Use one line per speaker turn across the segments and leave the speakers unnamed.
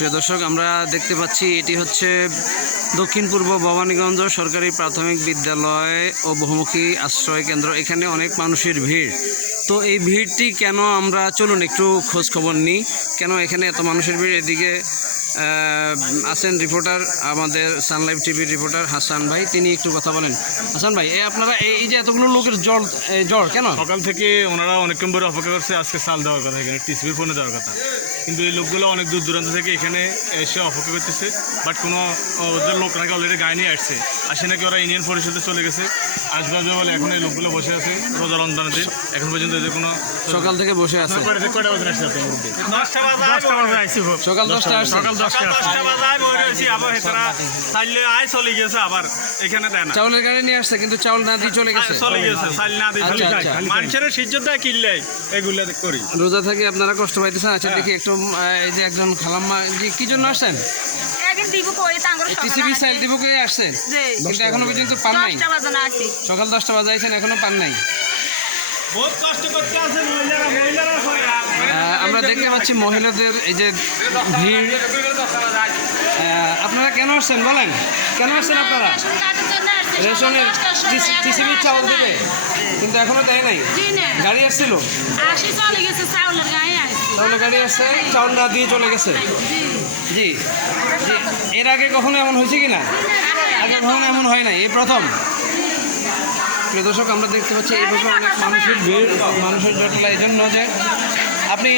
প্রিয় দর্শক, আমরা দেখতে পাচ্ছি এটি হচ্ছে দক্ষিণ পূর্ব ভবানীগঞ্জ সরকারি প্রাথমিক বিদ্যালয় ও বহুমুখী আশ্রয় কেন্দ্র। এখানে অনেক মানুষের ভিড়। তো এই ভিড়টি কেন আমরা, চলুন একটু খোঁজ খবর নিই। কেন এখানে এত মানুষের ভিড়? এদিকে আছেন রিপোর্টার আমাদের সানলাইভ টিভির রিপোর্টার হাসান ভাই তিনি একটু কথা বলেন। হাসান ভাই এই আপনারা এই যে এতগুলো লোকের জ্বর এই জ্বর কেন?
সকাল থেকে ওনারা অনেকক্ষণ ধরে অপেক্ষা করছে আজকে চাল দেওয়ার কথা এখানে টিসিবির ফোনে দেওয়ার কথা। কিন্তু এই লোকগুলো অনেক দূর দূরান্ত থেকে এখানে এসে অপেক্ষা করতেছে বাট কোনো ওদের লোক নাকি অলরেডি গায়ে নিয়ে আসছে। আসে নাকি ওরা ইউনিয়ন পরিষদে চলে গেছে। আসবে আসবে বলে এখন এই লোকগুলো বসে আছে রোজা রমজানের দিন। এখন পর্যন্ত এদের কোনো
সকাল থেকে বসে আছে।
মধ্যে।
দশটা
সকাল দশটা আসছে।
সকাল দশটা আসছে
দশটা বাজে। আই বই রয়েছি আবার হেতারা চাইলে আই চলে গেছে আবার। এখানে দেয় না।
চাউলের গাড়ি নিয়ে আসছে কিন্তু চাউল না দিয়ে চলে গেছে।
চলে গেছে চাইল না দিয়ে চলে
আচ্ছা,
যায়।
আচ্ছা।
মানুষের সিজ্জত দেয় কিনলে এগুলো করি।
রোজা থেকে আপনারা কষ্ট পাইতেছেন? আচ্ছা দেখি একটু এই যে একজন খালাম্মা কি জন্য আসছেন? টিসিবি সাইল দিব কে আসছেন
জি।
কিন্তু এখনও পর্যন্ত পান নাই। সকাল দশটা বাজে আইছেন এখনও পান নাই।
বহুত কষ্ট করতে আছে মহিলারা মহিলারা
আমরা দেখতে পাচ্ছি মহিলাদের এই যে ভিড়। আপনারা কেন আসছেন বলেন? কেন আসছেন আপনারা? রেশনের টিসিবি চাউল দিবে। কিন্তু এখনও দেয় নাই। গাড়ি আসছিল? তাহলে গাড়ি আসছে চাউল না দিয়ে চলে গেছে।
জি।
জি। জি। এর আগে কখনো এমন হয়েছে কি না? আগে কখনো এমন হয় নাই। এই প্রথম। প্রিয় দর্শক আমরা দেখতে পাচ্ছি এইভাবে অনেক মানুষের ভিড় মানুষের জটলা এই জন্য যে আপনি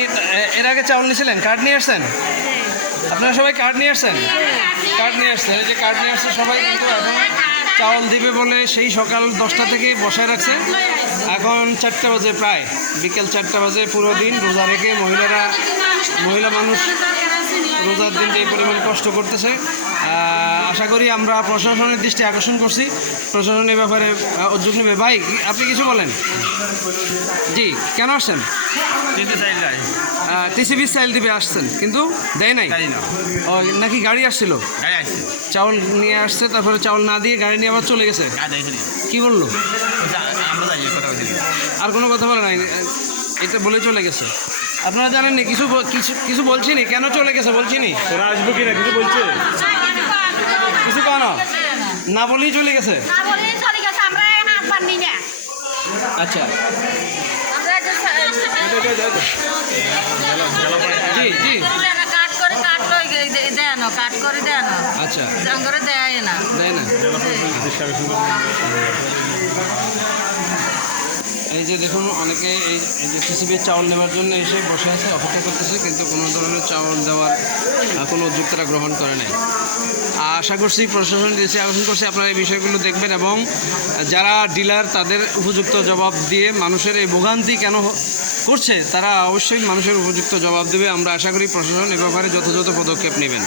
এর আগে চাউল নিয়েছিলেন? কার্ড নিয়ে আসছেন? আপনারা সবাই কার্ড নিয়ে আসছেন? কার্ড নিয়ে আসছেন। এই যে কার্ড নিয়ে আসছে, সবাই কিন্তু এখন চাউল দিবে বলে সেই সকাল দশটা থেকে বসায় রাখছে। এখন চারটা বাজে প্রায়। বিকেল চারটা বাজে পুরো দিন। রোজা রেখে মহিলারা, মহিলা মানুষ রোজার দিন যে পরিমাণ কষ্ট করতেছে। আশা করি আমরা প্রশাসনের দৃষ্টি আকর্ষণ করছি। প্রশাসন এই ব্যাপারে উদ্যোগ নেবে। ভাই আপনি কিছু বলেন? জি কেন আসছেন? টিসিবি স্টাইল দিবে আসছেন কিন্তু দেয় নাই? ও, নাকি গাড়ি আসছিল? চাউল নিয়ে আসছে তারপরে চাউল না দিয়ে গাড়ি নিয়ে আবার চলে গেছে? কি বলল?
আমরা যাই কথা বলছি।
আর কোনো কথা বলে নাই। এটা বলে চলে গেছে। আপনারা জানেন নি কিছু কিছু কিছু বলছি নি? কেন চলে গেছে বলছি নি?
ওরা আসবে কিনা কিছু বলছে?
কেন না? বলেই চলে গেছে? আচ্ছা। জি জি।
কাট করে
আচ্ছা।
জঙ্গরে দেয় না।
দেয় না? এই যে দেখুন অনেকে এই যে টিসিবির চাউল নেওয়ার জন্য এসে বসে আছে অপেক্ষা করতেছে কিন্তু কোনো ধরনের চাউল দেওয়ার কোনো উদ্যোগ তারা গ্রহণ করে নাই। আশা করছি, প্রশাসন দেশে আলোচনা করছে, আপনারা এই বিষয়গুলো দেখবেন এবং যারা ডিলার তাদের উপযুক্ত জবাব দিয়ে মানুষের এই ভোগান্তি কেন করছে, তারা অবশ্যই মানুষের উপযুক্ত জবাব দেবে। আমরা আশা করি প্রশাসন এ ব্যাপারে যথাযথ পদক্ষেপ নেবেন।